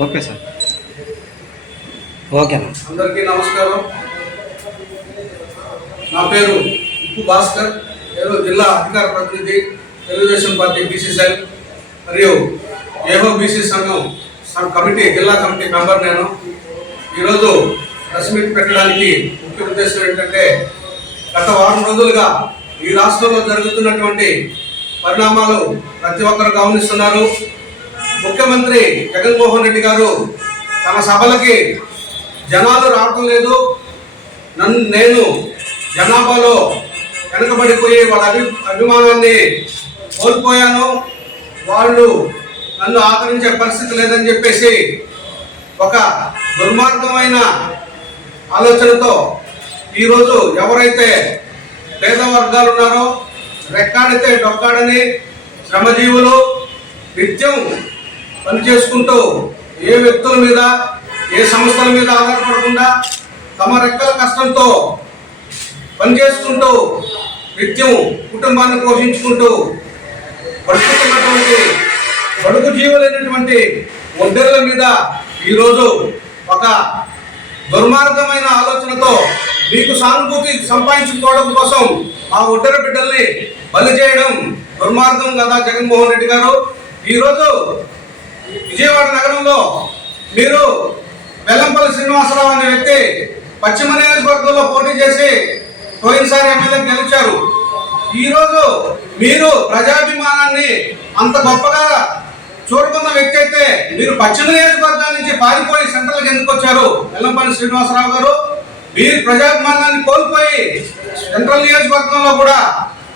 Okay sir. ఓకేనా అందరికీ నమస్కారం. నా పేరు ఉప్పు భాస్కర్. నేను జిల్లా అధికార ప్రతినిధి తెలుగుదేశం పార్టీ బీసీసీ మరియు ఏహో బీసీ సంఘం కమిటీ జిల్లా కమిటీ మెంబర్ నేను. ఈరోజు ప్రెస్ మీట్ పెట్టడానికి ముఖ్య ఉద్దేశం ఏంటంటే గత వారం రోజులుగా ఈ రాష్ట్రంలో జరుగుతున్నటువంటి పరిణామాలు ప్రతి ఒక్కరు గమనిస్తున్నారు. ముఖ్యమంత్రి జగన్మోహన్ రెడ్డి గారు తన సభలకి జనాలు రావటం లేదు. నన్ను నేను జనాభాలో వెనకబడిపోయి వాళ్ళ అభి అభిమానాన్ని కోల్పోయాను. వాళ్ళు నన్ను ఆదరించే పరిస్థితి లేదని చెప్పేసి ఒక దుర్మార్గమైన ఆలోచనతో ఈరోజు ఎవరైతే పేద వర్గాలు ఉన్నారో రెక్కాడితే డొక్కాడని శ్రమజీవులు నిత్యం పనిచేసుకుంటూ ఏ వ్యక్తుల మీద ఏ సంస్థల మీద ఆధారపడకుండా తమ రెక్కల కష్టంతో పనిచేసుకుంటూ నిత్యం కుటుంబాన్ని పోషించుకుంటూ బతుకుతున్నటువంటి బడుగు జీవులైనటువంటి ఒంటెల మీద ఈరోజు ఒక దుర్మార్గమైన ఆలోచనతో మీకు సానుభూతి సంపాదించుకోవడం కోసం ఆ ఒడ్డెర బిడ్డల్ని బలి చేయడం దుర్మార్గం కదా జగన్మోహన్ రెడ్డి గారు. ఈరోజు విజయవాడ నగరంలో మీరు వెల్లంపల్లి శ్రీనివాసరావు అనే వ్యక్తి పశ్చిమ నియోజకవర్గంలో పోటీ చేసి పోయినసారి ఎమ్మెల్యే గెలిచారు. ఈరోజు మీరు ప్రజాభిమానాన్ని అంత గొప్పగా చూడుకున్న వ్యక్తి అయితే మీరు పశ్చిమ నియోజకవర్గం నుంచి పారిపోయి సెంట్రల్కి ఎందుకు వచ్చారు. వెల్లంపల్లి శ్రీనివాసరావు గారు మీరు ప్రజాభిమానాన్ని కోల్పోయి సెంట్రల్ నియోజకవర్గంలో కూడా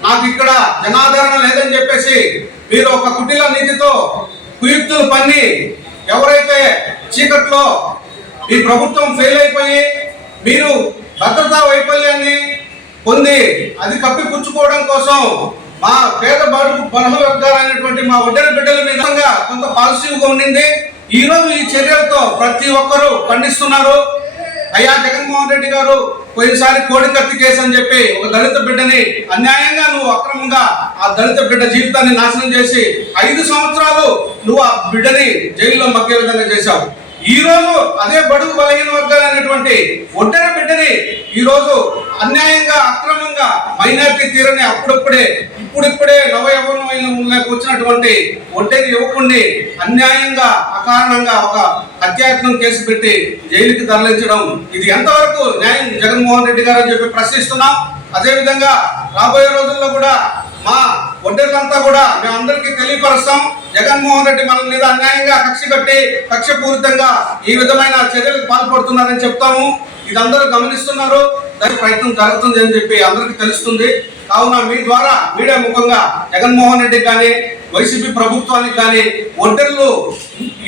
నాకు ఇక్కడ జనాదరణ లేదని చెప్పేసి మీరు ఒక కుటిల నీతితో కుయుక్తులు పన్ని. ఎవరైతే చీకట్లో ఈ ప్రభుత్వం ఫెయిల్ అయిపోయి మీరు భద్రతా వైఫల్యాన్ని పొంది అది కప్పిపుచ్చుకోవడం కోసం మా పేద బడుగు బలహ వర్గాలైనటువంటి మా ఒడ్డెల బిడ్డల మీద కొంత పాజిటివ్గా ఉండింది. ఈ ఈ చర్యలతో ప్రతి ఒక్కరూ ఖండిస్తున్నారు. అయ్యా జగన్మోహన్ రెడ్డి గారు పోయినసారి కోడి కత్తి కేసు అని చెప్పి ఒక దళిత బిడ్డని అన్యాయంగా నువ్వు అక్రమంగా ఆ దళిత బిడ్డ జీవితాన్ని నాశనం చేసి ఐదు సంవత్సరాలు నువ్వు ఆ బిడ్డని జైల్లో మగ్గే విధంగా చేశావు. ఈ రోజు అదే బడుగు బలహీన వర్గాలైనటువంటి ఒంటరి బిడ్డని ఈ రోజు అన్యాయంగా అక్రమంగా మైనార్టీ తీరని అప్పుడప్పుడే ఇప్పుడిప్పుడే నవ యవనమైన వచ్చినటువంటి ఒంటరి యువకుడిని అన్యాయంగా అకారణంగా ఒక హత్యాయత్నం కేసు పెట్టి జైలుకి తరలించడం ఇది ఎంతవరకు న్యాయం? జగన్మోహన్ రెడ్డి గారు అని చెప్పి ప్రశ్నిస్తున్నాం. అదేవిధంగా రాబోయే రోజుల్లో కూడా మా ఒడ్డర్లంతా కూడా మేమందరికీ తెలియపరుస్తాం. జగన్మోహన్ రెడ్డి మన మీద అన్యాయంగా కక్ష కట్టి కక్షపూరితంగా ఈ విధమైన చర్యలకు పాల్పడుతున్నారని చెప్తాము. ఇది అందరూ గమనిస్తున్నారు. దాని ప్రయత్నం జరుగుతుంది అని చెప్పి అందరికీ తెలుస్తుంది. కావున మీ ద్వారా మీడియా ముఖంగా జగన్మోహన్ రెడ్డి కానీ వైసీపీ ప్రభుత్వానికి కానీ ఒంటరిలు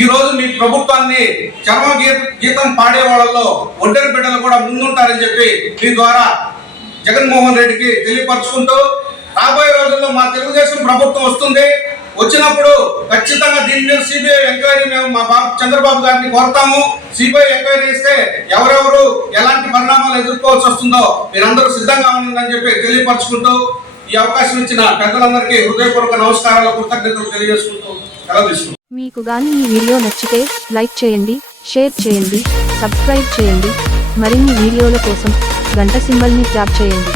ఈ రోజు మీ ప్రభుత్వాన్ని చర్మ గీతం పాడే వాళ్ళలో ఒంటరి బిడ్డలు కూడా ముందుంటారని చెప్పి మీ ద్వారా జగన్మోహన్ రెడ్డికి తెలియపరుచుకుంటూ రాబోయే రోజుల్లో మా తెలుగుదేశం ప్రభుత్వం వస్తుంది. వచ్చినప్పుడు ఖచ్చితంగా దీని మీద సిబిఐ ఎంక్వైరీ మేము మా బాబు చంద్రబాబు గారిని కోరుతాము. సిబిఐ ఎంక్వైరీ ఇస్తే ఎవరెవరు ఎలాంటి పరిణామాలు ఎదుర్కోవాల్సి వస్తుందో మీరందరూ సిద్ధంగా ఉందని చెప్పి తెలియపరచుకుంటూ ఈ అవకాశం ఇచ్చిన పెద్దలందరికీ హృదయపూర్వక నమస్కారాలు కృతజ్ఞతలు తెలియజేసుకుంటూ సెలవు మీకు గాని ఈ వీడియో నచ్చితే లైక్ చేయండి షేర్ చేయండి సబ్స్క్రైబ్ చేయండి. మరిన్ని వీడియోల కోసం గంట సింబల్ని ట్యాప్ చేయండి.